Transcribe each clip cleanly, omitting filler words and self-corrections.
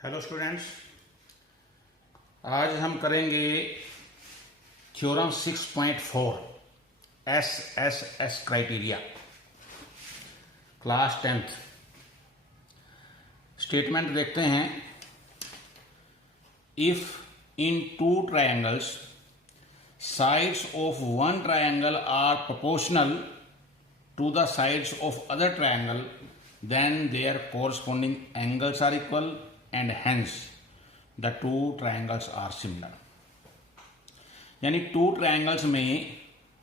Hello students, आज हम करेंगे theorem 6.4 S criteria, class 10th। Statement देखते हैं। If in two triangles sides of one triangle are proportional to the sides of other triangle, then their corresponding angles are equal and hence the two triangles are similar। यानी two triangles में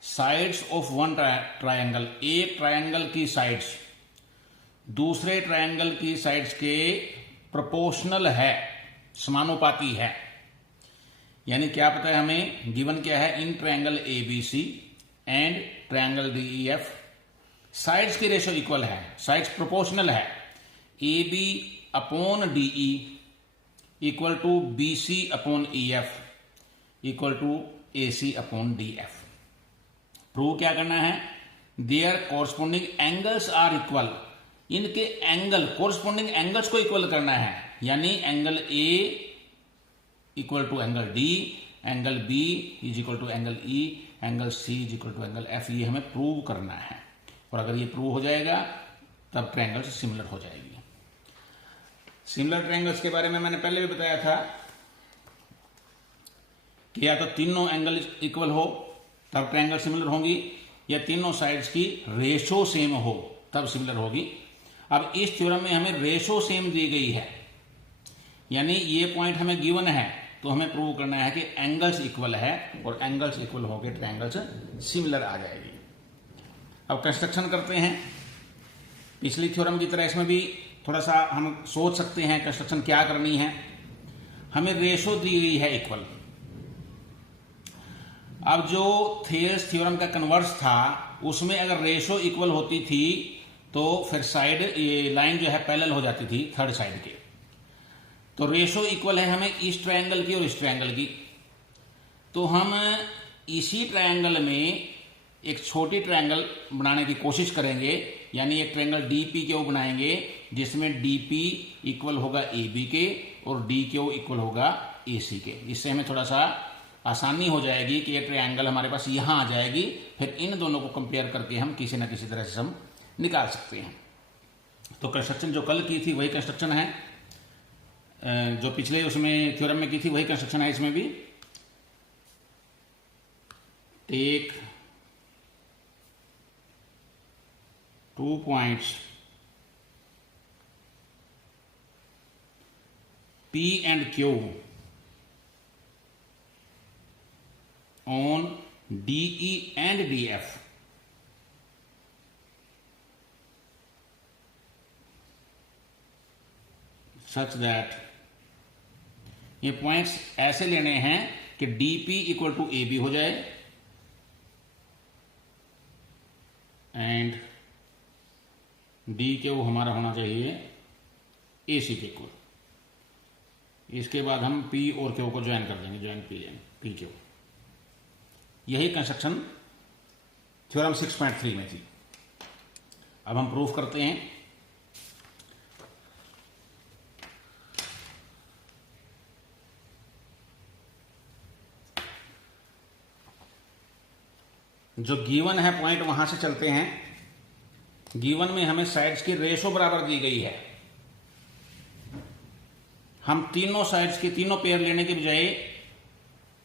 sides of one triangle, एक triangle की sides दूसरे triangle की sides के proportional है, समानुपाती है। यानी क्या पता है हमें, गिवन क्या है, in triangle A B C and triangle D E F sides की रेशियो इक्वल है, साइड्स प्रोपोर्शनल है। A B upon D E equal to B C upon E F equal to A C upon D F. Prove क्या करना है, their corresponding angles are equal, इनके angle corresponding angles को equal करना है। यानी angle A equal to angle D, angle B is equal to angle E, angle C is equal to angle F. ये हमें प्रूव करना है और अगर ये प्रूव हो जाएगा तब ट्रायंगल्स सिमिलर हो जाएगी। सिमिलर ट्रायंगल्स के बारे में मैंने पहले भी बताया था कि या तो तीनों एंगल इक्वल हो तब ट्रायंगल सिमिलर होंगी, या तीनों साइड्स की रेशो सेम हो तब सिमिलर होगी। अब इस थ्योरम में हमें रेशो सेम दी गई है, यानी ये पॉइंट हमें गिवन है, तो हमें प्रूव करना है कि एंगल्स इक्वल है और एंगल्स इक्वल होकर ट्रायंगल्स सिमिलर आ जाएगी। अब कंस्ट्रक्शन करते हैं। पिछली थ्योरम की तरह इसमें भी थोड़ा सा हम सोच सकते हैं कंस्ट्रक्शन क्या करनी है। हमें रेशो दी गई है इक्वल। अब जो थेल्स थ्योरम का कन्वर्स था उसमें अगर रेशो इक्वल होती थी तो फिर साइड, ये लाइन जो है पैरेलल हो जाती थी थर्ड साइड के। तो रेशो इक्वल है हमें इस ट्रायंगल की और इस ट्रायंगल की। तो हम इसी ट्रायंगल में एक छोटी ट्रायंगल बनाने की कोशिश करेंगे, यानी एक ट्रायंगल डी पी क्यू बनाएंगे जिसमें डी पी इक्वल होगा ए बी के और डी क्यू इक्वल होगा ए सी के। इससे हमें थोड़ा सा आसानी हो जाएगी कि ये ट्रायंगल हमारे पास यहाँ आ जाएगी, फिर इन दोनों को कंपेयर करके हम किसी ना किसी तरह से हम निकाल सकते हैं। तो कंस्ट्रक्शन जो कल की थी वही कंस्ट्रक्शन है, जो पिछले उसमें थ्योरम में की थी वही कंस्ट्रक्शन है इसमें भी। Take 2 points P and Q on DE and DF such that ये पॉइंट्स ऐसे लेने हैं कि DP इक्वल टू AB हो जाए एंड DQ हमारा होना चाहिए AC के इक्वल। इसके बाद हम P और Q को ज्वाइन कर देंगे, ज्वाइन PQ। यही कंस्ट्रक्शन थ्योरम 6.3 में थी। अब हम प्रूफ करते हैं। जो गिवन है पॉइंट वहां से चलते हैं। गिवन में हमें साइड्स की रेशो बराबर दी गई है। हम तीनों साइड्स के तीनों पेयर लेने के बजाय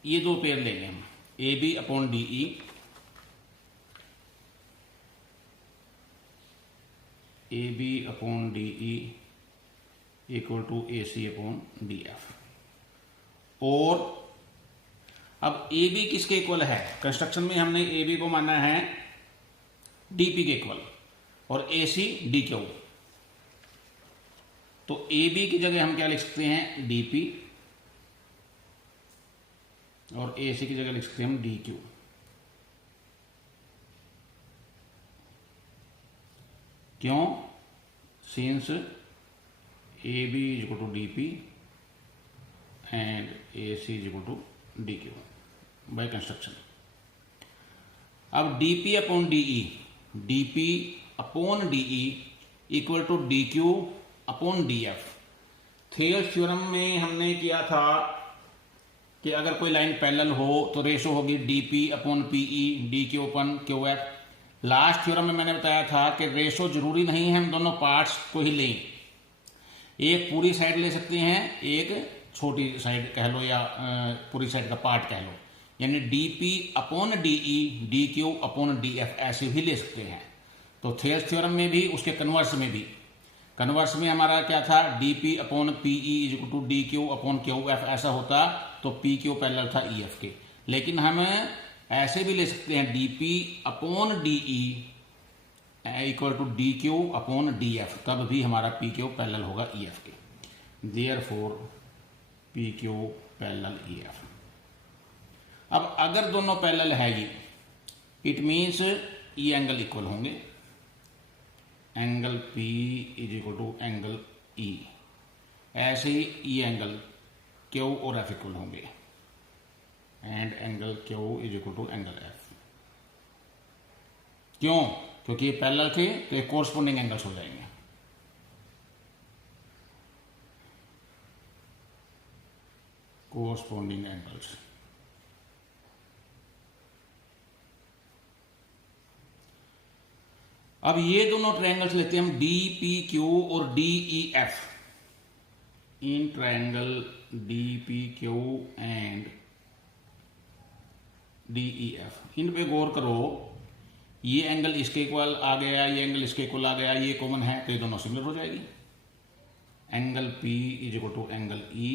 ये दो पेयर लेंगे हम, A B upon D E, A B upon D E equal to A C upon D F. और अब ए बी किसके इक्वल है, कंस्ट्रक्शन में हमने ए बी को माना है डी पी के इक्वल और ए सी डी क्यू। तो ए बी की जगह हम क्या लिख सकते हैं, डी पी, और ए सी की जगह लिख सकते हैं हम डी क्यू। क्यों, since A B is equal to D P and A C is equal to D Q by construction. अब dp upon dE, dp upon dE equal to dq upon df। थियर्स theorem में हमने किया था कि अगर कोई लाइन पैरेलल हो तो रेशो होगी DP upon PE, D Q upon Q F. Last theorem में मैंने बताया था कि रेशो जरूरी नहीं है हम दोनों पार्ट्स को ही लें, एक पूरी साइड ले सकते हैं, एक छोटी साइड कह लो या पूरी साइड का पार्ट कह लो, यानी DP upon DE, D Q upon D F ऐसे भी ले सकते हैं। तो थियर्स थ्योरम में भी, उसके कन्वर्स में भी, कन्वर्स में हमारा क्या था, DP upon PE is equal to D Q upon Q F ऐसा होता तो पी क्यू पैरेलल था ई एफ के। लेकिन हम ऐसे भी ले सकते हैं DP upon DE equal to D Q upon D F, तब भी हमारा पी क्यू पैरेलल होगा ई एफ के। Therefore P Q parallel E F. अब अगर दोनों पैरेलल है ये, इट मीन्स ये एंगल इक्वल होंगे, angle P is equal to angle E। ऐसे ही ये एंगल Q और F इक्वल होंगे, and angle Q is equal to angle F। क्यों? क्योंकि ये पैरेलल थे तो ये कोरस्पोंडिंग एंगल्स हो जाएंगे। Corresponding angles. अब ये दोनों ट्रायंगल्स लेते हैं हम डी पी क्यू और D E F. In triangle D P Q and D E F, इन पे गौर करो, ये एंगल इसके इक्वल आ गया, ये एंगल इसके इक्वल आ गया, ये कॉमन है तो ये दोनों सिमिलर हो जाएगी। Angle P is equal to angle E,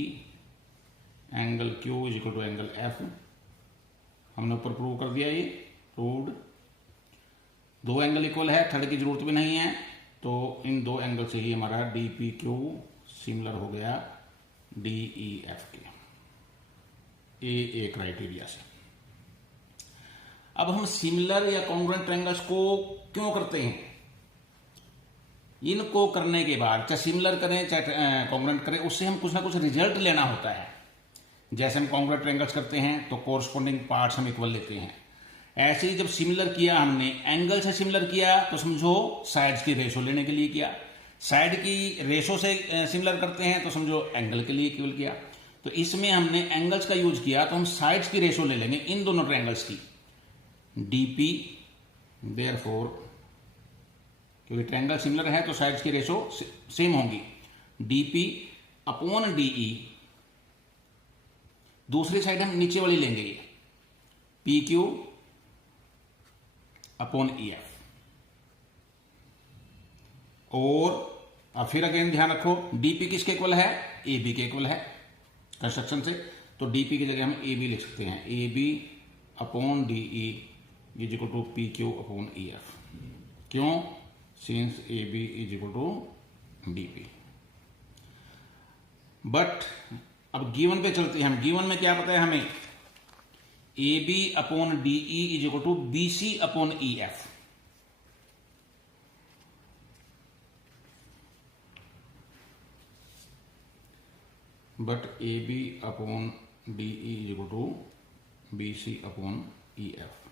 angle Q is equal to angle F. हमने ऊपर प्रूव कर दिया, ये प्रूव्ड। दो एंगल इक्वल है, थर्ड की जरूरत भी नहीं है, तो इन दो एंगल से ही हमारा डी पी क्यू सिमिलर हो गया डी ई एफ के, ए क्राइटेरिया से। अब हम सिमिलर या कॉन्ग्रुएंट ट्रायंगल्स को क्यों करते हैं? इनको करने के बाद चाहे सिमिलर करें चाहे कॉन्ग्रुएंट करें, उससे हम कुछ ना कुछ रिजल्ट लेना होता है। जैसे हम कॉन्ग्रुएंट ट्रायंगल्स करते हैं तो कोरस्पोंडिंग पार्ट्स हम इक्वल लेते हैं। ऐसे ही जब सिमिलर किया हमने, एंगल से सिमिलर किया तो समझो साइड्स की रेशो लेने के लिए किया, साइड की रेशो से सिमिलर करते हैं तो समझो एंगल के लिए इक्वल किया। तो इसमें हमने एंगल्स का यूज किया तो हम साइड्स की रेशो ले लेंगे इन दोनों ट्रायंगल्स की, डीपी, देयरफॉर क्योंकि ट्रायंगल सिमिलर है तो साइड्स की रेशो सेम होंगी, डीपी अपॉन डीई। दूसरी साइड हम नीचे वाली लेंगे, ये P Q upon E F. और अब फिर अगेन ध्यान रखो, डीपी किसके इक्वल है? ए बी के इक्वल है कंस्ट्रक्शन से, तो डीपी की जगह हम ए बी लिख सकते हैं, A B upon DE is equal to P Q upon E F. क्यों? Since A B is equal to DP. But अब गिवन पे चलते हैं हम। गिवन में क्या पता है हमें? A B upon DE is equal to B C upon E F. But A B upon DE is equal to B C upon E F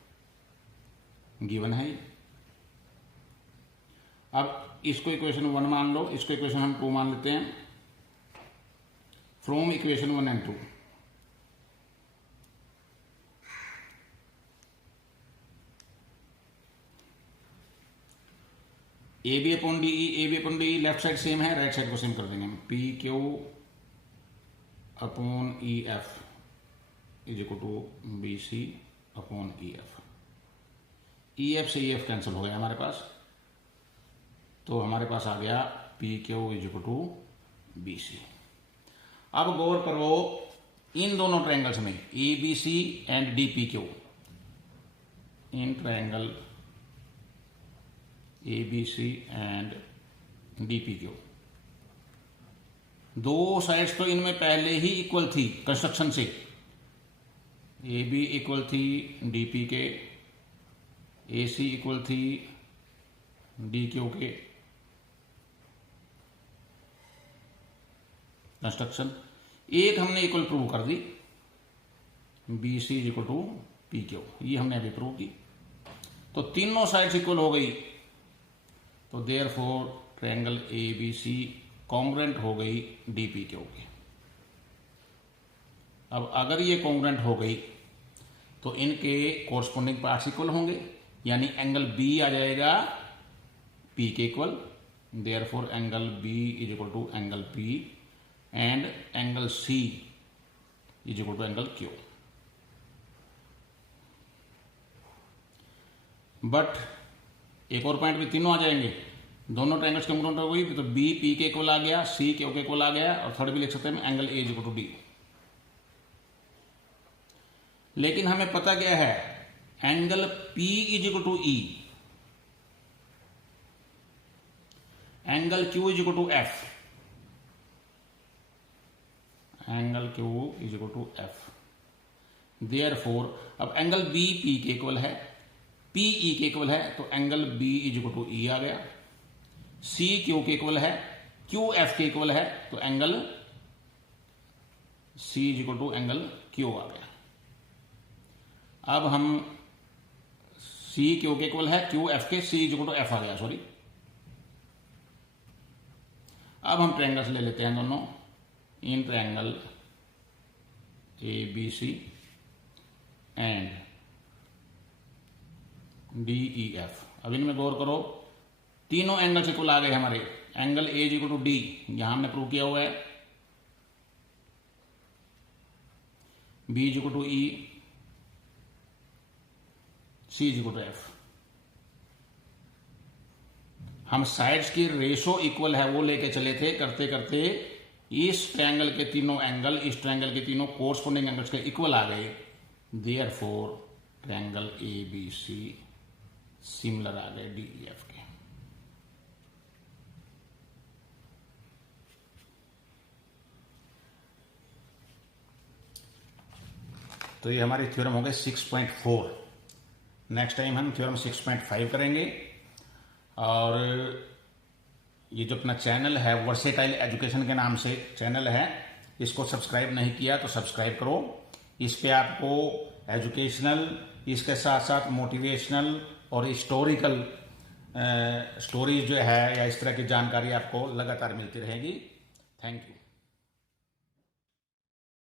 given है। अब इसको इक्वेशन 1 मान लो, इसको इक्वेशन हम 2 मान लेते हैं। From equation 1 and 2, A B upon DE, A B upon DE left side same है, राइट साइड को सेम कर देंगे हम। P Q upon E F is equal to B C upon E F. E F से E F cancel हो गया हमारे पास, तो हमारे पास आ गया P Q is equal to B C. अब गौर करो इन दोनों ट्रायंगल्स में, A B C and D P Q, in triangle A B C and D P Q, दो साइड्स तो इनमें पहले ही इक्वल थी कंस्ट्रक्शन से। ए बी इक्वल थी डी पी के, ए सी इक्वल थी डी क्यू के कंस्ट्रक्शन। एक हमने इक्वल प्रूव कर दी, B C is equal to P Q, ये हमने अभी प्रूव की। तो तीनों साइड्स इक्वल हो गई, तो therefore triangle A B C congruent हो गई डी पी क्यू की। अब अगर ये कॉन्ग्रुएंट हो गई तो इनके कोरस्पोंडिंग पार्ट्स इक्वल होंगे, यानी एंगल बी आ जाएगा पी के equal. Therefore angle B is equal to angle P and angle C is equal to angle Q. But एक और पॉइंट में तीनों आ जाएंगे, दोनों ट्रायंगल्स कॉन्ग्रुएंट हो गई तो बी पी के इक्वल आ गया, सी क्यू के इक्वल आ गया, और थर्ड भी लिख सकते हैं angle A is equal to D. लेकिन हमें पता क्या है, angle P is equal to E, angle Q is equal to F, angle Q is equal to F. Therefore अब एंगल B P के इक्वल है, P E के equal है, तो angle B is equal to E आ गया। C Q के equal है, Q F के इक्वल है, तो angle C is equal to angle Q आ गया। अब हम C Q के इक्वल है, Q F के, C is equal to F आ गया, सॉरी। अब हम ट्रायंगल्स ले लेते हैं दोनों, इन ट्रायंगल ABC एंड DEF। अब इनमें गौर करो, तीनों एंगल्स इक्वल आ गए हमारे। Angle A is equal to D यहां हमने प्रूव किया हुआ है, B is equal to E, C is equal to F। हम साइड्स की रेशो इक्वल है वो लेके चले थे, करते करते इस ट्रायंगल के तीनों एंगल इस ट्रायंगल के तीनों कोरस्पोंडिंग एंगल्स के इक्वल आ गए। देयरफॉर ट्रायंगल ABC सिमिलर आ गए DEF के। तो ये हमारी थ्योरम हो गए 6.4। नेक्स्ट टाइम हम थ्योरम 6.5 करेंगे। और ये जो अपना चैनल है वर्सेटाइल एजुकेशन के नाम से चैनल है, इसको सब्सक्राइब नहीं किया तो सब्सक्राइब करो। इस पे आपको एजुकेशनल, इसके साथ साथ मोटिवेशनल और हिस्टोरिकल स्टोरीज जो है या इस तरह की जानकारी आपको लगातार मिलती रहेगी। Thank you.